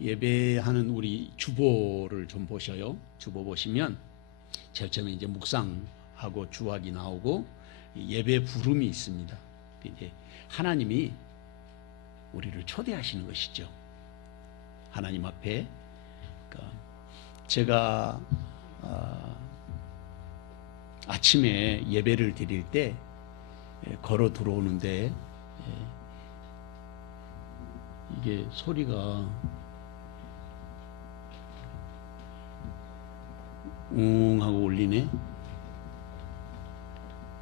예배하는 우리 주보를 좀 보셔요. 주보 보시면 제일 처음에 이제 묵상하고 주학이 나오고 예배 부름이 있습니다. 이제 하나님이 우리를 초대하시는 것이죠. 하나님 앞에. 그러니까 제가 아침에 예배를 드릴 때 걸어 들어오는데 이게 소리가 웅 하고 울리네.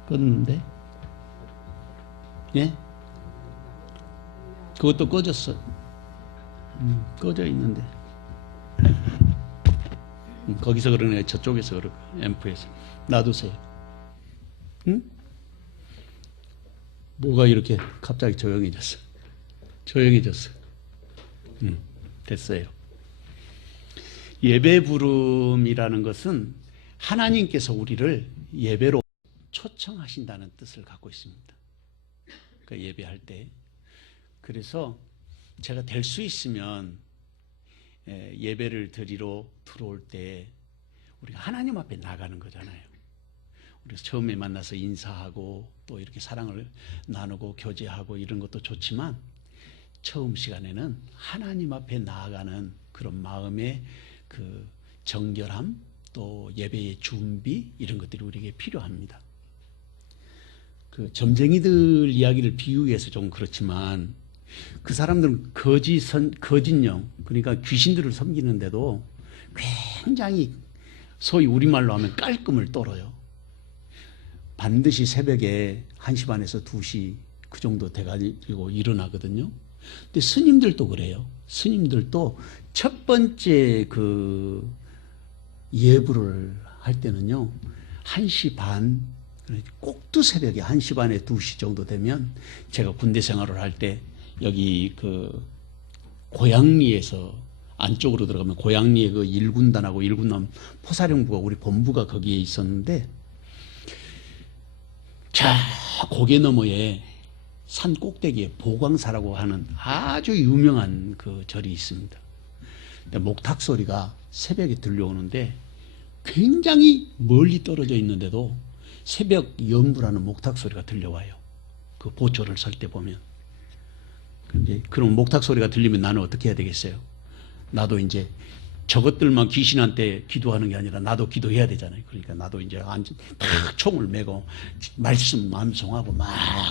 껐는데? 예? 그것도 꺼졌어. 꺼져 있는데. 거기서 그러네. 저쪽에서 그러고. 앰프에서. 놔두세요. 응? 뭐가 이렇게 갑자기 조용해졌어. 조용해졌어. 됐어요. 예배 부름이라는 것은 하나님께서 우리를 예배로 초청하신다는 뜻을 갖고 있습니다. 그러니까 예배할 때. 그래서 제가 될 수 있으면 예배를 드리러 들어올 때 우리가 하나님 앞에 나가는 거잖아요. 우리가 처음에 만나서 인사하고 또 이렇게 사랑을 나누고 교제하고 이런 것도 좋지만 처음 시간에는 하나님 앞에 나아가는 그런 마음의 그 정결함 또 예배의 준비 이런 것들이 우리에게 필요합니다. 그 점쟁이들 이야기를 비유해서 좀 그렇지만 그 사람들은 거짓령 그러니까 귀신들을 섬기는데도 굉장히 소위 우리말로 하면 깔끔을 떨어요. 반드시 새벽에 1시 반에서 2시 그 정도 돼가지고 일어나거든요. 근데 스님들도 그래요. 스님들도 첫 번째 그 예불을 할 때는요 1시 반 꼭두 새벽에 1시 반에 2시 정도 되면 제가 군대 생활을 할 때 여기 그 고양리에서 안쪽으로 들어가면 고양리에 그 1군단하고 1군단 포사령부가 우리 본부가 거기에 있었는데 저 고개 너머에 산 꼭대기에 보광사라고 하는 아주 유명한 그 절이 있습니다. 목탁 소리가 새벽에 들려오는데 굉장히 멀리 떨어져 있는데도 새벽 연불하는 목탁 소리가 들려와요. 그 보초를 설 때 보면. 근데 그럼 목탁 소리가 들리면 나는 어떻게 해야 되겠어요? 나도 이제 저것들만 귀신한테 기도하는 게 아니라 나도 기도해야 되잖아요. 그러니까 나도 이제 다 총을 메고 말씀 암송하고 막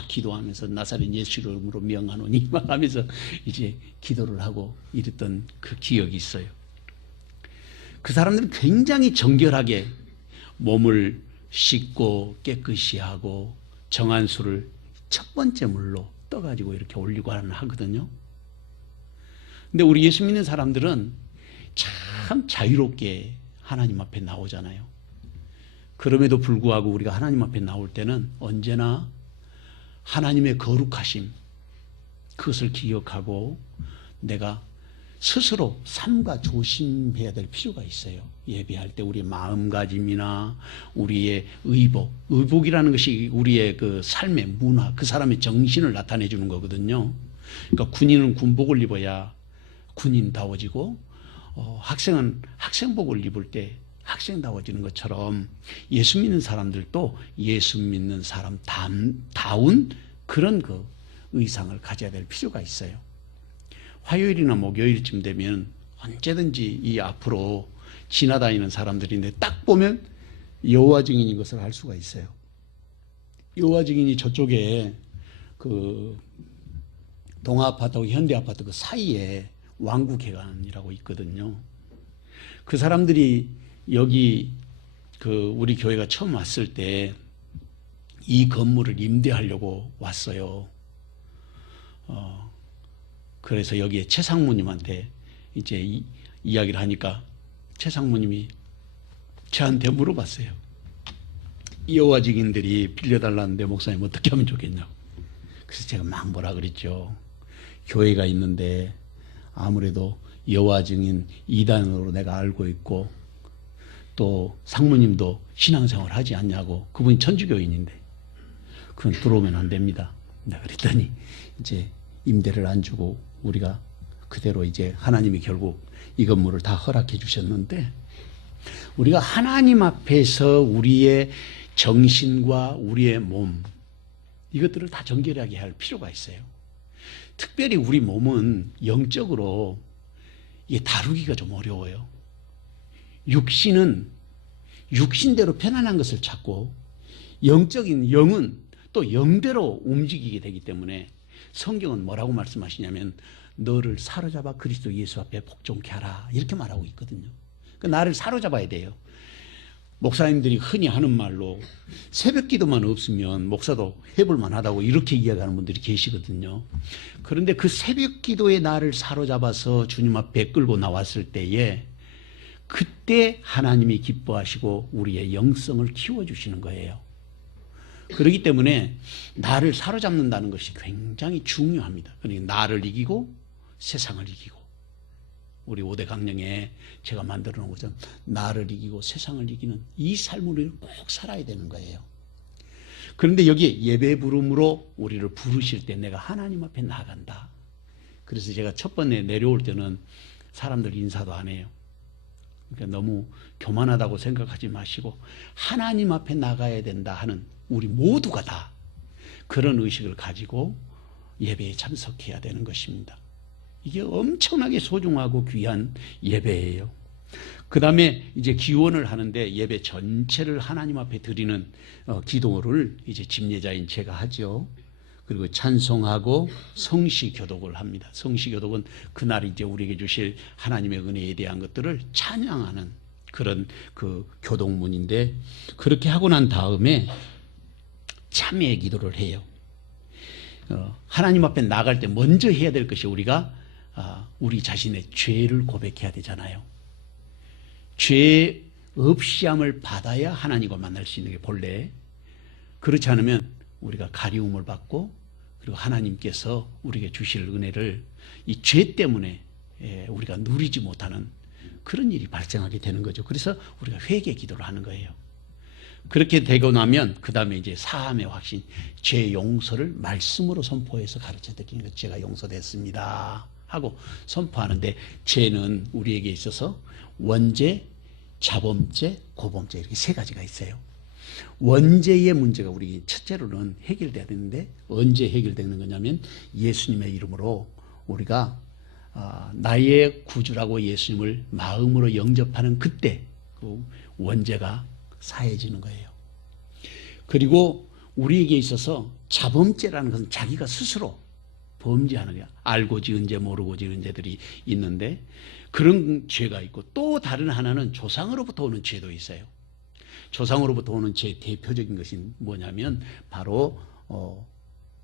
기도하면서 나사렛 예수 이름으로 명하노니 막 하면서 이제 기도를 하고 이랬던 그 기억이 있어요. 그 사람들은 굉장히 정결하게 몸을 씻고 깨끗이 하고 정한 술을 첫 번째 물로 떠가지고 이렇게 올리고 하거든요. 근데 우리 예수 믿는 사람들은 참 자유롭게 하나님 앞에 나오잖아요. 그럼에도 불구하고 우리가 하나님 앞에 나올 때는 언제나 하나님의 거룩하심 그것을 기억하고 내가 스스로 삼가 조심해야 될 필요가 있어요. 예배할 때 우리의 마음가짐이나 우리의 의복이라는 것이 우리의 그 삶의 문화, 그 사람의 정신을 나타내 주는 거거든요. 그러니까 군인은 군복을 입어야 군인다워지고 학생은 학생복을 입을 때 학생다워지는 것처럼 예수 믿는 사람들도 예수 믿는 사람다운 그런 그 의상을 가져야 될 필요가 있어요. 화요일이나 목요일쯤 되면 언제든지 이 앞으로 지나다니는 사람들인데 딱 보면 여호와 증인인 것을 알 수가 있어요. 여호와 증인이 저쪽에 그 동아아파트하고 현대아파트 그 사이에 왕국회관이라고 있거든요. 그 사람들이 여기 그 우리 교회가 처음 왔을 때 이 건물을 임대하려고 왔어요. 그래서 여기에 최 상무님한테 이제 이야기를 하니까 최 상무님이 저한테 물어봤어요. 여호와 증인들이 빌려달라는데 목사님 어떻게 하면 좋겠냐고. 그래서 제가 막 뭐라 그랬죠. 교회가 있는데 아무래도 여호와 증인 2단으로 내가 알고 있고 또 상무님도 신앙생활 하지 않냐고. 그분이 천주교인인데 그건 들어오면 안 됩니다. 내가 그랬더니 이제 임대를 안 주고 우리가 그대로 이제 하나님이 결국 이 건물을 다 허락해 주셨는데, 우리가 하나님 앞에서 우리의 정신과 우리의 몸, 이것들을 다 정결하게 할 필요가 있어요. 특별히 우리 몸은 영적으로 이게 다루기가 좀 어려워요. 육신은 육신대로 편안한 것을 찾고, 영적인 영은 또 영대로 움직이게 되기 때문에 성경은 뭐라고 말씀하시냐면 너를 사로잡아 그리스도 예수 앞에 복종케 하라, 이렇게 말하고 있거든요. 그러니까 나를 사로잡아야 돼요. 목사님들이 흔히 하는 말로 새벽 기도만 없으면 목사도 해볼 만하다고 이렇게 이야기하는 분들이 계시거든요. 그런데 그 새벽 기도에 나를 사로잡아서 주님 앞에 끌고 나왔을 때에 그때 하나님이 기뻐하시고 우리의 영성을 키워주시는 거예요. 그렇기 때문에 나를 사로잡는다는 것이 굉장히 중요합니다. 그러니까 나를 이기고 세상을 이기고, 우리 5대 강령에 제가 만들어 놓은 것처럼 나를 이기고 세상을 이기는 이 삶을 우리는 꼭 살아야 되는 거예요. 그런데 여기에 예배 부름으로 우리를 부르실 때 내가 하나님 앞에 나간다. 그래서 제가 첫 번에 내려올 때는 사람들 인사도 안 해요. 그러니까 너무 교만하다고 생각하지 마시고 하나님 앞에 나가야 된다 하는 우리 모두가 다 그런 의식을 가지고 예배에 참석해야 되는 것입니다. 이게 엄청나게 소중하고 귀한 예배예요. 그 다음에 이제 기원을 하는데 예배 전체를 하나님 앞에 드리는 기도를 이제 집례자인 제가 하죠. 그리고 찬송하고 성시 교독을 합니다. 성시 교독은 그날 이제 우리에게 주실 하나님의 은혜에 대한 것들을 찬양하는 그런 그 교독문인데, 그렇게 하고 난 다음에 참회의 기도를 해요. 하나님 앞에 나갈 때 먼저 해야 될 것이 우리가 우리 자신의 죄를 고백해야 되잖아요. 죄 없이함을 받아야 하나님과 만날 수 있는 게 본래. 그렇지 않으면 우리가 가리움을 받고, 그리고 하나님께서 우리에게 주실 은혜를 이 죄 때문에 우리가 누리지 못하는 그런 일이 발생하게 되는 거죠. 그래서 우리가 회개 기도를 하는 거예요. 그렇게 되고 나면 그 다음에 이제 사함의 확신, 죄 용서를 말씀으로 선포해서 가르쳐 드리는 것. 죄가 용서됐습니다 하고 선포하는데, 죄는 우리에게 있어서 원죄, 자범죄, 고범죄, 이렇게 세 가지가 있어요. 원죄의 문제가 우리 첫째로는 해결돼야 되는데, 언제 해결되는 거냐면 예수님의 이름으로 우리가 나의 구주라고 예수님을 마음으로 영접하는 그때 그 원죄가 사해지는 거예요. 그리고 우리에게 있어서 자범죄라는 것은 자기가 스스로 범죄하는 거야. 알고 지은 죄, 모르고 지은 죄들이 있는데 그런 죄가 있고, 또 다른 하나는 조상으로부터 오는 죄도 있어요. 조상으로부터 오는 죄 대표적인 것이 뭐냐면 바로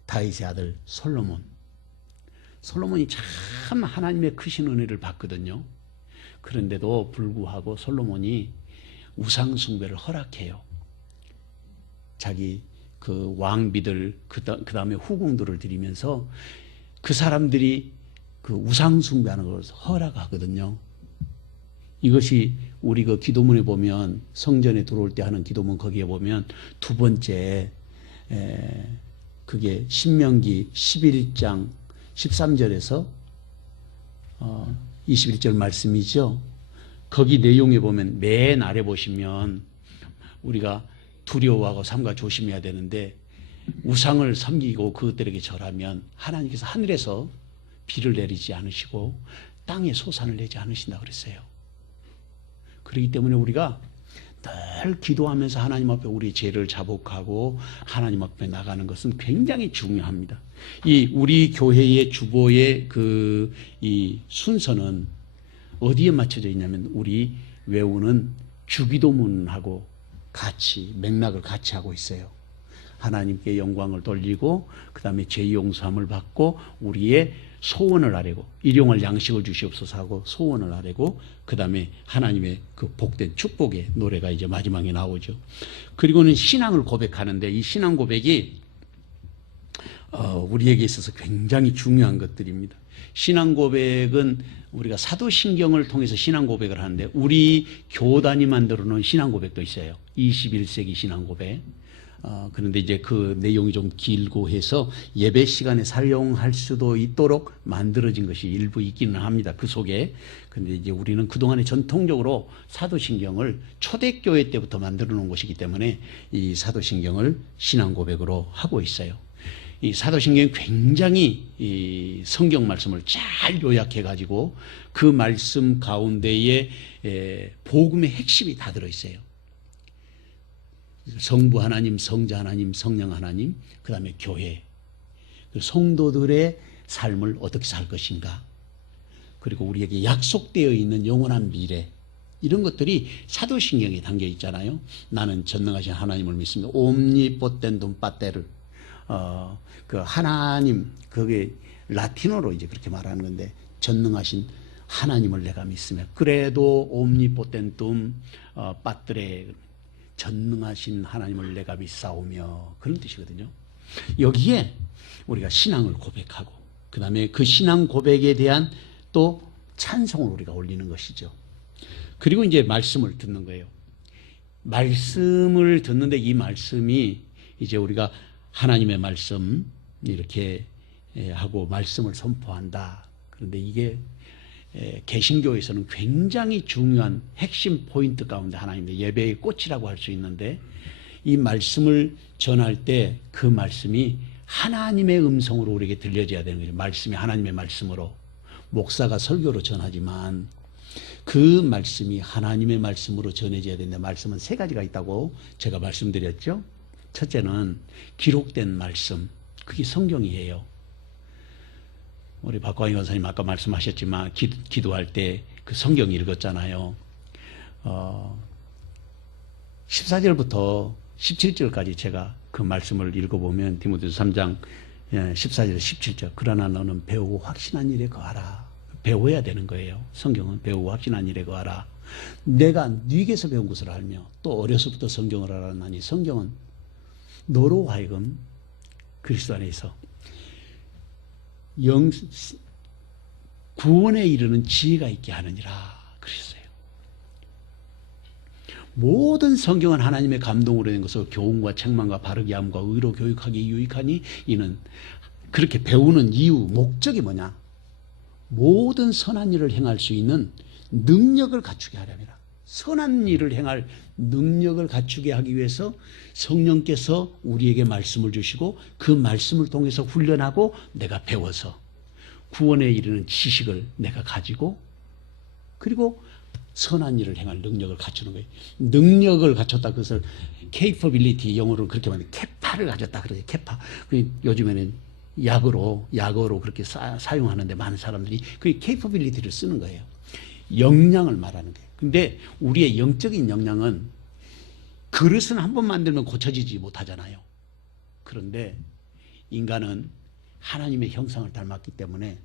다윗의 아들 솔로몬이 참 하나님의 크신 은혜를 받거든요. 그런데도 불구하고 솔로몬이 우상 숭배를 허락해요. 자기 그 왕비들 그 다음에 후궁들을 드리면서 그 사람들이 그 우상 숭배하는 것을 허락하거든요. 이것이 우리 그 기도문에 보면, 성전에 들어올 때 하는 기도문 거기에 보면 두 번째 그게 신명기 11장 13절에서 21절 말씀이죠. 거기 내용에 보면 맨 아래 보시면 우리가 두려워하고 삼가 조심해야 되는데, 우상을 섬기고 그것들에게 절하면 하나님께서 하늘에서 비를 내리지 않으시고 땅에 소산을 내지 않으신다 그랬어요. 그렇기 때문에 우리가 늘 기도하면서 하나님 앞에 우리 죄를 자복하고 하나님 앞에 나가는 것은 굉장히 중요합니다. 이 우리 교회의 주보의 이 순서는 어디에 맞춰져 있냐면 우리 외우는 주기도문하고 같이 맥락을 같이 하고 있어요. 하나님께 영광을 돌리고 그 다음에 죄 용서함을 받고 우리의 소원을 아뢰고, 일용할 양식을 주시옵소서 하고 소원을 아뢰고, 그 다음에 하나님의 그 복된 축복의 노래가 이제 마지막에 나오죠. 그리고는 신앙을 고백하는데, 이 신앙 고백이 우리에게 있어서 굉장히 중요한 것들입니다. 신앙 고백은 우리가 사도신경을 통해서 신앙 고백을 하는데, 우리 교단이 만들어 놓은 신앙 고백도 있어요. 21세기 신앙 고백. 그런데 이제 그 내용이 좀 길고 해서 예배 시간에 사용할 수도 있도록 만들어진 것이 일부 있기는 합니다. 그 속에. 근데 이제 우리는 그동안에 전통적으로 사도신경을 초대교회 때부터 만들어 놓은 것이기 때문에 이 사도신경을 신앙 고백으로 하고 있어요. 이 사도신경이 굉장히 이 성경 말씀을 잘 요약해 가지고 그 말씀 가운데에 복음의 핵심이 다 들어 있어요. 성부 하나님, 성자 하나님, 성령 하나님, 그 다음에 교회, 성도들의 삶을 어떻게 살 것인가, 그리고 우리에게 약속되어 있는 영원한 미래, 이런 것들이 사도신경에 담겨 있잖아요. 나는 전능하신 하나님을 믿습니다. 옴니포텐둠 파테르. 그 하나님, 그게 라틴어로 이제 그렇게 말하는 건데, 전능하신 하나님을 내가 믿으며, 그래도 옴니포텐둠 파트레, 전능하신 하나님을 내가 믿사오며, 그런 뜻이거든요. 여기에 우리가 신앙을 고백하고 그 다음에 그 신앙 고백에 대한 또 찬송을 우리가 올리는 것이죠. 그리고 이제 말씀을 듣는 거예요. 말씀을 듣는데 이 말씀이 이제 우리가 하나님의 말씀 이렇게 하고 말씀을 선포한다. 그런데 이게 개신교에서는 굉장히 중요한 핵심 포인트 가운데 하나인데, 예배의 꽃이라고 할 수 있는데, 이 말씀을 전할 때 그 말씀이 하나님의 음성으로 우리에게 들려져야 되는 거죠. 말씀이 하나님의 말씀으로. 목사가 설교로 전하지만 그 말씀이 하나님의 말씀으로 전해져야 되는데, 말씀은 세 가지가 있다고 제가 말씀드렸죠. 첫째는 기록된 말씀, 그게 성경이에요. 우리 박광희 권사님 아까 말씀하셨지만 기도할 때 그 성경 읽었잖아요. 14절부터 17절까지 제가 그 말씀을 읽어보면, 디모데후서 3장 14절 17절, 그러나 너는 배우고 확신한 일에 거하라. 배워야 되는 거예요. 성경은 배우고 확신한 일에 거하라. 내가 네게서 배운 것을 알며 또 어려서부터 성경을 알았나니, 성경은 너로 하여금 그리스도 안에서 구원에 이르는 지혜가 있게 하느니라 그랬어요. 모든 성경은 하나님의 감동으로 된 것으로 교훈과 책망과 바르게 함과 의로 교육하기 유익하니, 이는 그렇게 배우는 이유, 목적이 뭐냐? 모든 선한 일을 행할 수 있는 능력을 갖추게 하려니라. 선한 일을 행할 능력을 갖추게 하기 위해서 성령께서 우리에게 말씀을 주시고, 그 말씀을 통해서 훈련하고 내가 배워서 구원에 이르는 지식을 내가 가지고, 그리고 선한 일을 행할 능력을 갖추는 거예요. 능력을 갖췄다, 그것을 capability, 영어로 그렇게 말하는 캐파를 가졌다 그러죠. 캐파. 요즘에는 약어로 그렇게 사용하는데, 많은 사람들이 그 capability를 쓰는 거예요. 역량을 말하는 거예요. 근데 우리의 영적인 역량은, 그릇은 한 번 만들면 고쳐지지 못하잖아요. 그런데 인간은 하나님의 형상을 닮았기 때문에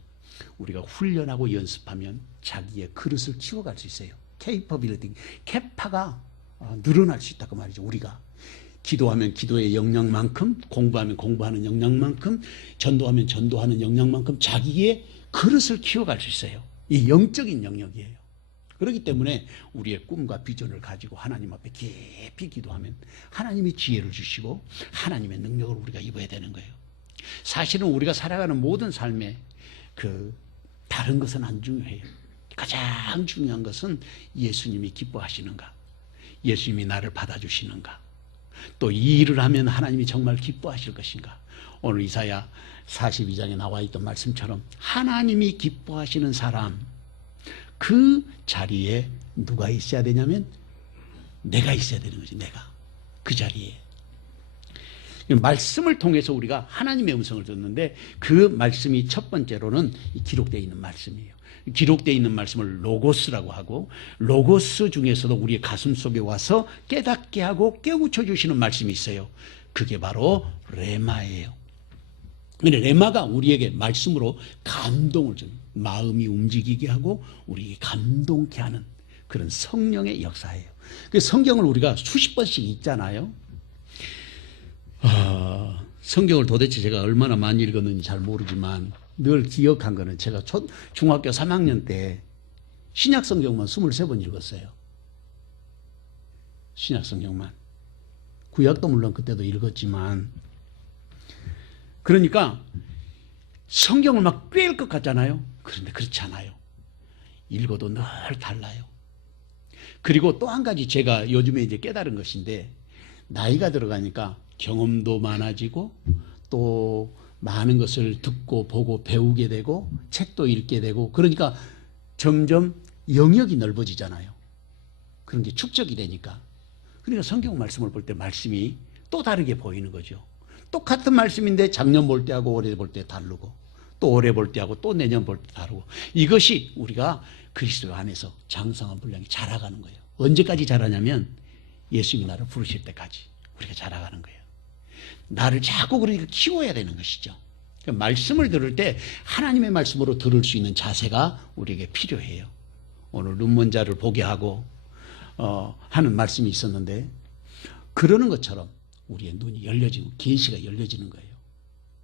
우리가 훈련하고 연습하면 자기의 그릇을 키워갈 수 있어요. capability, 캐파가 늘어날 수 있다고 말이죠. 우리가 기도하면 기도의 역량만큼, 공부하면 공부하는 역량만큼, 전도하면 전도하는 역량만큼 자기의 그릇을 키워갈 수 있어요. 이 영적인 영역이에요. 그렇기 때문에 우리의 꿈과 비전을 가지고 하나님 앞에 깊이 기도하면 하나님이 지혜를 주시고 하나님의 능력을 우리가 입어야 되는 거예요. 사실은 우리가 살아가는 모든 삶에 다른 것은 안 중요해요. 가장 중요한 것은 예수님이 기뻐하시는가, 예수님이 나를 받아주시는가, 또 이 일을 하면 하나님이 정말 기뻐하실 것인가. 오늘 이사야 42장에 나와 있던 말씀처럼 하나님이 기뻐하시는 사람, 그 자리에 누가 있어야 되냐면 내가 있어야 되는 거지. 내가 그 자리에. 말씀을 통해서 우리가 하나님의 음성을 듣는데, 그 말씀이 첫 번째로는 기록되어 있는 말씀이에요. 기록되어 있는 말씀을 로고스라고 하고, 로고스 중에서도 우리의 가슴 속에 와서 깨닫게 하고 깨우쳐 주시는 말씀이 있어요. 그게 바로 레마예요. 근데 레마가 우리에게 말씀으로 감동을 줍니다. 마음이 움직이게 하고 우리에게 감동케 하는 그런 성령의 역사예요. 성경을 우리가 수십 번씩 읽잖아요. 성경을 도대체 제가 얼마나 많이 읽었는지 잘 모르지만 늘 기억한 거는, 제가 중학교 3학년 때 신약성경만 23번 읽었어요. 신약성경만. 구약도 물론 그때도 읽었지만, 그러니까 성경을 막 꿰일 것 같잖아요. 그런데 그렇지 않아요. 읽어도 늘 달라요. 그리고 또 한 가지 제가 요즘에 이제 깨달은 것인데, 나이가 들어가니까 경험도 많아지고 또 많은 것을 듣고 보고 배우게 되고 책도 읽게 되고, 그러니까 점점 영역이 넓어지잖아요. 그런 게 축적이 되니까. 그러니까 성경 말씀을 볼 때 말씀이 또 다르게 보이는 거죠. 똑같은 말씀인데 작년 볼 때하고 올해 볼 때 다르고, 또 올해 볼 때하고 또 내년 볼 때 다르고, 이것이 우리가 그리스도 안에서 장성한 분량이 자라가는 거예요. 언제까지 자라냐면 예수님이 나를 부르실 때까지 우리가 자라가는 거예요. 나를 자꾸 그러니까 키워야 되는 것이죠. 그러니까 말씀을 들을 때 하나님의 말씀으로 들을 수 있는 자세가 우리에게 필요해요. 오늘 눈먼자를 보게 하고 하는 말씀이 있었는데, 그러는 것처럼 우리의 눈이 열려지고 계시가 열려지는 거예요.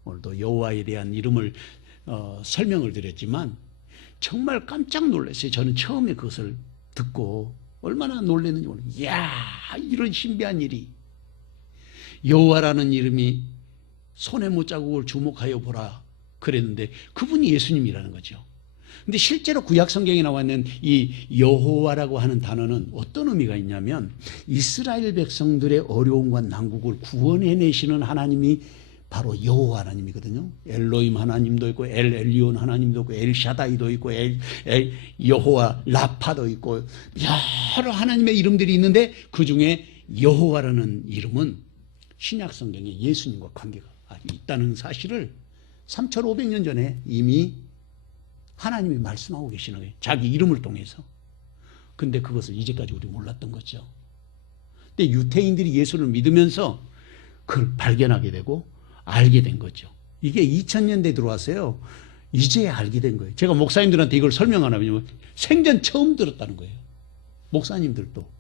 오늘도 여호와에 대한 이름을 설명을 드렸지만 정말 깜짝 놀랐어요. 저는 처음에 그것을 듣고 얼마나 놀랐는지 모르겠어요. 이야, 이런 신비한 일이, 여호와라는 이름이 손에 못자국을 주목하여 보라 그랬는데 그분이 예수님이라는 거죠. 근데 실제로 구약 성경에 나와 있는 이 여호와라고 하는 단어는 어떤 의미가 있냐면, 이스라엘 백성들의 어려움과 난국을 구원해내시는 하나님이 바로 여호와 하나님이거든요. 엘로임 하나님도 있고 엘 엘리온 하나님도 있고 엘샤다이도 있고 여호와 라파도 있고 여러 하나님의 이름들이 있는데, 그 중에 여호와라는 이름은 신약 성경에 예수님과 관계가 있다는 사실을 3500년 전에 이미 하나님이 말씀하고 계시는 거예요. 자기 이름을 통해서. 근데 그것을 이제까지 우리 몰랐던 거죠. 근데 유태인들이 예수를 믿으면서 그걸 발견하게 되고 알게 된 거죠. 이게 2000년대에 들어왔어요. 이제 알게 된 거예요. 제가 목사님들한테 이걸 설명 안 하면 생전 처음 들었다는 거예요. 목사님들도.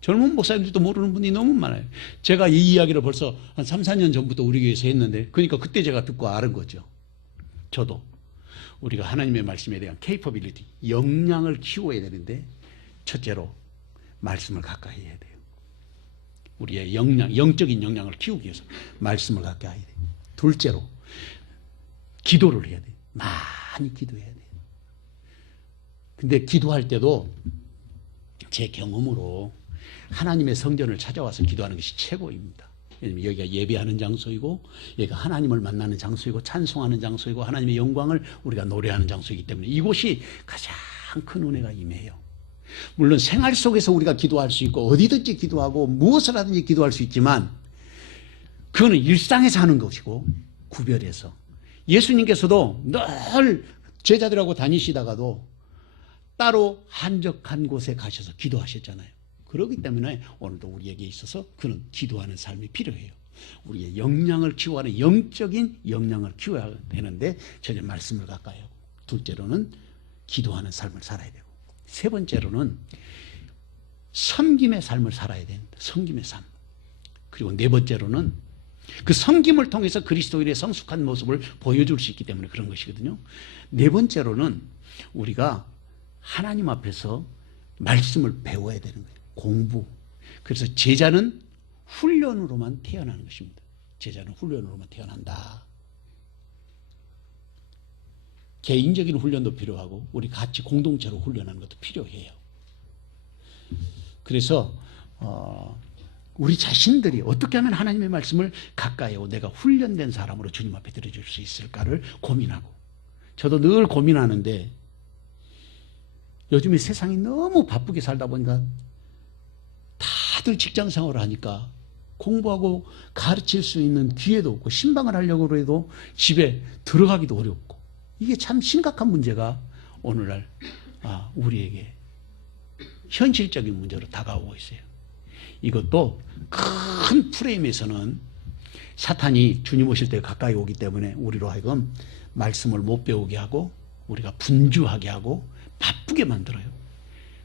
젊은 목사님들도 모르는 분이 너무 많아요. 제가 이 이야기를 벌써 한 3, 4년 전부터 우리 교회에서 했는데, 그러니까 그때 제가 듣고 알은 거죠. 저도. 우리가 하나님의 말씀에 대한 capability, 역량을 키워야 되는데, 첫째로 말씀을 가까이 해야 돼요. 우리의 역량, 영적인 역량을 키우기 위해서 말씀을 가까이 해야 돼요. 둘째로 기도를 해야 돼요. 많이 기도해야 돼요. 근데 기도할 때도 제 경험으로 하나님의 성전을 찾아와서 기도하는 것이 최고입니다. 왜냐하면 여기가 예배하는 장소이고, 여기가 하나님을 만나는 장소이고, 찬송하는 장소이고, 하나님의 영광을 우리가 노래하는 장소이기 때문에 이곳이 가장 큰 은혜가 임해요. 물론 생활 속에서 우리가 기도할 수 있고 어디든지 기도하고 무엇을 하든지 기도할 수 있지만, 그거는 일상에서 하는 것이고 구별해서. 예수님께서도 늘 제자들하고 다니시다가도 따로 한적한 곳에 가셔서 기도하셨잖아요. 그렇기 때문에 오늘도 우리에게 있어서 그런 기도하는 삶이 필요해요. 우리의 역량을 키워하는 영적인 역량을 키워야 되는데, 첫째 말씀을 가까이 하고, 둘째로는 기도하는 삶을 살아야 되고, 세 번째로는 섬김의 삶을 살아야 됩니다. 섬김의 삶. 그리고 네 번째로는 그 섬김을 통해서 그리스도인의 성숙한 모습을 보여줄 수 있기 때문에 그런 것이거든요. 네 번째로는 우리가 하나님 앞에서 말씀을 배워야 되는 거예요. 공부. 그래서 제자는 훈련으로만 태어나는 것입니다. 제자는 훈련으로만 태어난다. 개인적인 훈련도 필요하고 우리 같이 공동체로 훈련하는 것도 필요해요. 그래서 우리 자신들이 어떻게 하면 하나님의 말씀을 가까이 하고 내가 훈련된 사람으로 주님 앞에 드려줄 수 있을까를 고민하고, 저도 늘 고민하는데 요즘에 세상이 너무 바쁘게 살다 보니까 다들 직장 생활을 하니까 공부하고 가르칠 수 있는 기회도 없고, 신방을 하려고 해도 집에 들어가기도 어렵고, 이게 참 심각한 문제가 오늘날 우리에게 현실적인 문제로 다가오고 있어요. 이것도 큰 프레임에서는 사탄이 주님 오실 때 가까이 오기 때문에 우리로 하여금 말씀을 못 배우게 하고 우리가 분주하게 하고 바쁘게 만들어요.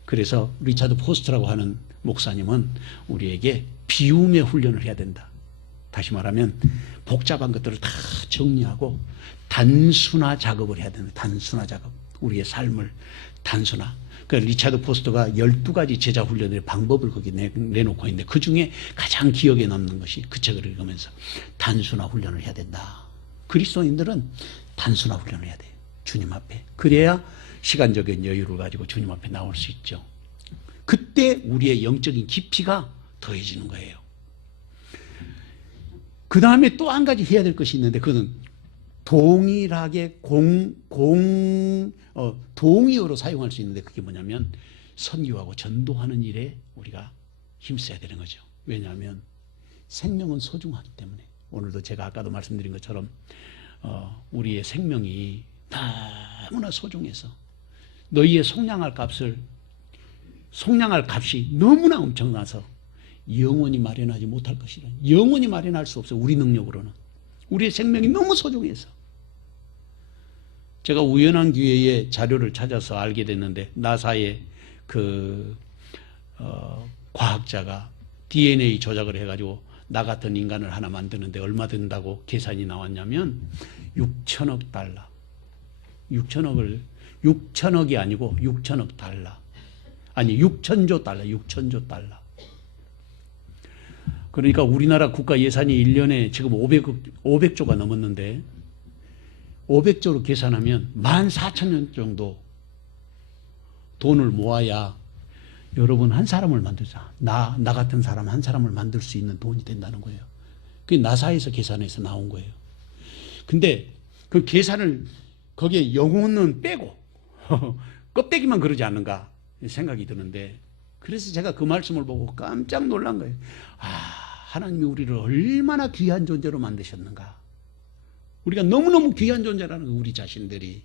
그래서 리차드 포스트라고 하는 목사님은 우리에게 비움의 훈련을 해야 된다. 다시 말하면 복잡한 것들을 다 정리하고 단순화 작업을 해야 된다. 단순화 작업. 우리의 삶을 단순화. 그 리차드 포스터가 12가지 제자 훈련의 방법을 거기 내놓고 있는데 그 중에 가장 기억에 남는 것이 그 책을 읽으면서 단순화 훈련을 해야 된다. 그리스도인들은 단순화 훈련을 해야 돼요. 주님 앞에. 그래야 시간적인 여유를 가지고 주님 앞에 나올 수 있죠. 그때 우리의 영적인 깊이가 더해지는 거예요. 그 다음에 또 한 가지 해야 될 것이 있는데 그것은 동일하게 동의어로 사용할 수 있는데 그게 뭐냐면 선교하고 전도하는 일에 우리가 힘써야 되는 거죠. 왜냐하면 생명은 소중하기 때문에 오늘도 제가 아까도 말씀드린 것처럼 우리의 생명이 너무나 소중해서 너희의 속량할 값이 너무나 엄청나서 영원히 마련하지 못할 것이라. 영원히 마련할 수 없어요. 우리 능력으로는. 우리의 생명이 너무 소중해서. 제가 우연한 기회에 자료를 찾아서 알게 됐는데 나사의 과학자가 DNA 조작을 해가지고 나 같은 인간을 하나 만드는데 얼마 든다고 계산이 나왔냐면 6천억 달러. 6천억이 아니고 6천억 달러. 아니 6천조 달러. 6천조 달러. 그러니까 우리나라 국가 예산이 1년에 지금 500조가 넘었는데 500조로 계산하면 14,000년 정도 돈을 모아야 여러분 한 사람을 만들자. 나 같은 사람 한 사람을 만들 수 있는 돈이 된다는 거예요. 그게 나사에서 계산해서 나온 거예요. 근데 그 계산을 거기에 영혼은 빼고 껍데기만 그러지 않는가 생각이 드는데 그래서 제가 그 말씀을 보고 깜짝 놀란 거예요. 하나님이 우리를 얼마나 귀한 존재로 만드셨는가. 우리가 너무너무 귀한 존재라는 거예요. 우리 자신들이.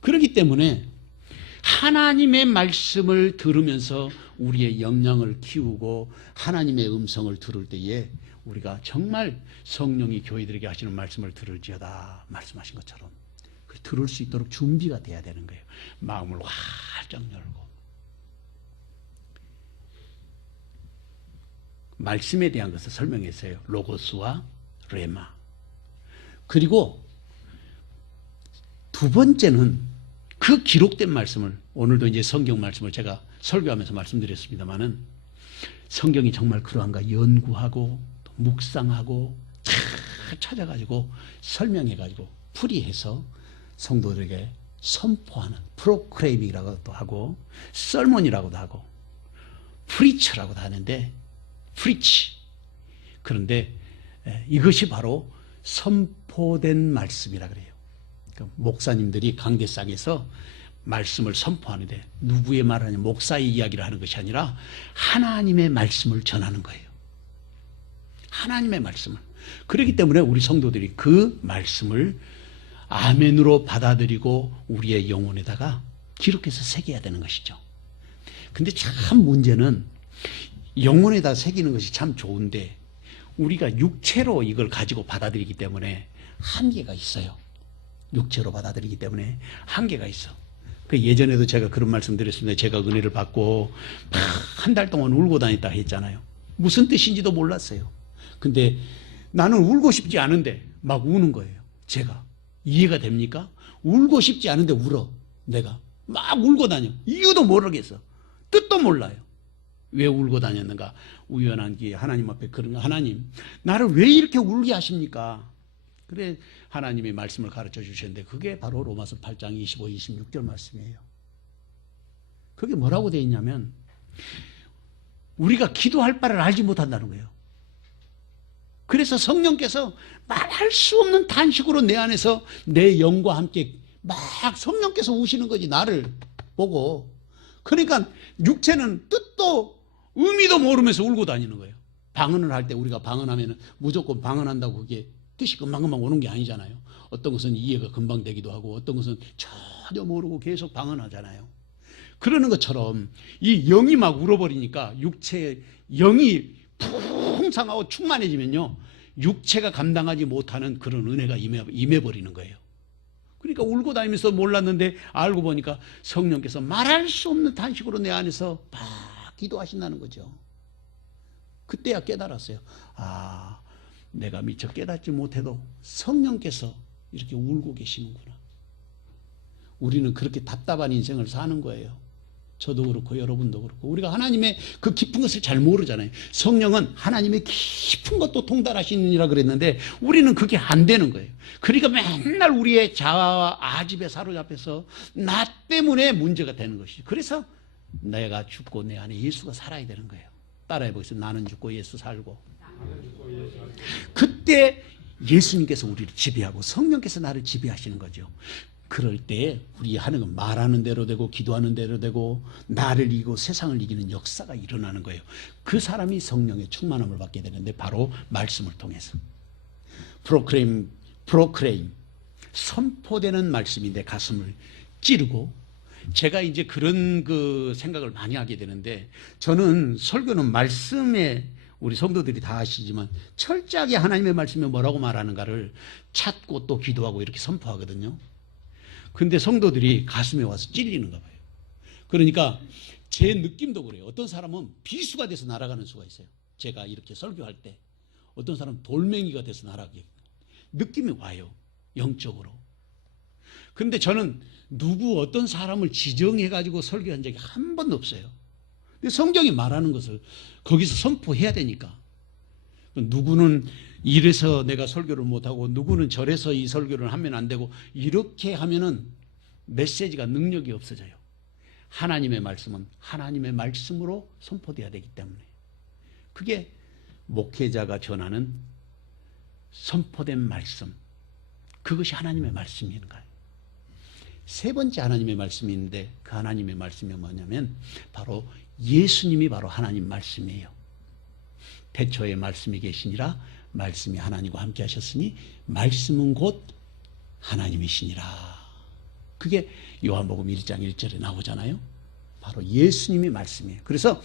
그렇기 때문에 하나님의 말씀을 들으면서 우리의 역량을 키우고 하나님의 음성을 들을 때에 우리가 정말 성령이 교회들에게 하시는 말씀을 들을지어다 말씀하신 것처럼 들을 수 있도록 준비가 돼야 되는 거예요. 마음을 활짝 열고. 말씀에 대한 것을 설명했어요. 로고스와 레마. 그리고 두 번째는 그 기록된 말씀을 오늘도 이제 성경 말씀을 제가 설교하면서 말씀드렸습니다만은 성경이 정말 그러한가 연구하고 묵상하고 찾아가지고 설명해가지고 풀이해서 성도들에게 선포하는 프로크레이밍이라고도 하고 설문이라고도 하고 프리처라고도 하는데 프리치. 그런데 이것이 바로 선포된 말씀이라 그래요. 그러니까 목사님들이 강대상에서 말씀을 선포하는데 누구의 말을 하냐 목사의 이야기를 하는 것이 아니라 하나님의 말씀을 전하는 거예요. 하나님의 말씀을. 그렇기 때문에 우리 성도들이 그 말씀을 아멘으로 받아들이고 우리의 영혼에다가 기록해서 새겨야 되는 것이죠. 근데 참 문제는 영혼에다 새기는 것이 참 좋은데 우리가 육체로 이걸 가지고 받아들이기 때문에 한계가 있어요. 육체로 받아들이기 때문에 한계가 있어. 그 예전에도 제가 그런 말씀 드렸습니다. 제가 은혜를 받고 한 달 동안 울고 다녔다 했잖아요. 무슨 뜻인지도 몰랐어요. 근데 나는 울고 싶지 않은데 막 우는 거예요. 제가. 이해가 됩니까? 울고 싶지 않은데 울어. 내가. 막 울고 다녀. 이유도 모르겠어. 뜻도 몰라요. 왜 울고 다녔는가? 우연한 기회 하나님 앞에 그런 거. 하나님 나를 왜 이렇게 울게 하십니까? 그래 하나님의 말씀을 가르쳐 주셨는데 그게 바로 로마서 8장 25, 26절 말씀이에요. 그게 뭐라고 되어 있냐면 우리가 기도할 바를 알지 못한다는 거예요. 그래서 성령께서 말할 수 없는 탄식으로 내 안에서 내 영과 함께 막 성령께서 우시는 거지 나를 보고. 그러니까 육체는 뜻도 의미도 모르면서 울고 다니는 거예요. 방언을 할 때 우리가 방언하면 무조건 방언한다고 그게 뜻이 금방금방 오는 게 아니잖아요. 어떤 것은 이해가 금방 되기도 하고 어떤 것은 전혀 모르고 계속 방언하잖아요. 그러는 것처럼 이 영이 막 울어버리니까 육체의 영이 풍성하고 충만해지면요 육체가 감당하지 못하는 그런 은혜가 임해버리는 거예요. 그러니까 울고 다니면서 몰랐는데 알고 보니까 성령께서 말할 수 없는 탄식으로 내 안에서 막 기도하신다는 거죠. 그때야 깨달았어요. 내가 미처 깨닫지 못해도 성령께서 이렇게 울고 계시는구나. 우리는 그렇게 답답한 인생을 사는 거예요. 저도 그렇고 여러분도 그렇고 우리가 하나님의 그 깊은 것을 잘 모르잖아요. 성령은 하나님의 깊은 것도 통달하시느니라 그랬는데 우리는 그게 안 되는 거예요. 그러니까 맨날 우리의 자아와 아집에 사로잡혀서 나 때문에 문제가 되는 것이죠. 그래서 내가 죽고 내 안에 예수가 살아야 되는 거예요. 따라해 보겠습니다. 나는 죽고 예수 살고. 그때 예수님께서 우리를 지배하고 성령께서 나를 지배하시는 거죠. 그럴 때 우리 하는 건 말하는 대로 되고 기도하는 대로 되고 나를 이기고 세상을 이기는 역사가 일어나는 거예요. 그 사람이 성령의 충만함을 받게 되는데 바로 말씀을 통해서 프로크레임 선포되는 말씀이 내 가슴을 찌르고 제가 이제 그런 그 생각을 많이 하게 되는데 저는 설교는 말씀에 우리 성도들이 다 아시지만 철저하게 하나님의 말씀이 뭐라고 말하는가를 찾고 또 기도하고 이렇게 선포하거든요. 근데 성도들이 가슴에 와서 찔리는가 봐요. 그러니까 제 느낌도 그래요. 어떤 사람은 비수가 돼서 날아가는 수가 있어요. 제가 이렇게 설교할 때 어떤 사람은 돌멩이가 돼서 날아가게 느낌이 와요. 영적으로. 근데 저는 어떤 사람을 지정해가지고 설교한 적이 한 번도 없어요. 근데 성경이 말하는 것을 거기서 선포해야 되니까. 누구는 이래서 내가 설교를 못하고 누구는 저래서 이 설교를 하면 안 되고 이렇게 하면은 메시지가 능력이 없어져요. 하나님의 말씀은 하나님의 말씀으로 선포돼야 되기 때문에 그게 목회자가 전하는 선포된 말씀, 그것이 하나님의 말씀인가요? 세 번째 하나님의 말씀이 있는데 그 하나님의 말씀이 뭐냐면 바로 예수님이 바로 하나님 말씀이에요. 태초에 말씀이 계시니라 말씀이 하나님과 함께 하셨으니 말씀은 곧 하나님이시니라. 그게 요한복음 1장 1절에 나오잖아요. 바로 예수님이 말씀이에요. 그래서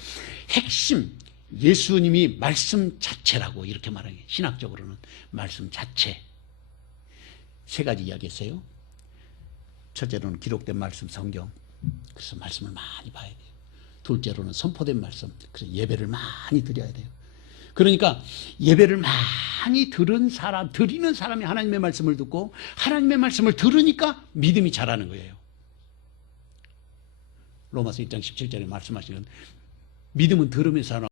핵심 예수님이 말씀 자체라고 이렇게 말하는 게 신학적으로는 말씀 자체. 세 가지 이야기했어요. 첫째로는 기록된 말씀 성경. 그래서 말씀을 많이 봐야 돼요. 둘째로는 선포된 말씀. 그래서 예배를 많이 드려야 돼요. 그러니까 예배를 많이 드리는 사람이 하나님의 말씀을 듣고 하나님의 말씀을 들으니까 믿음이 자라는 거예요. 로마서 1장 17절에 말씀하시는 믿음은 들음에서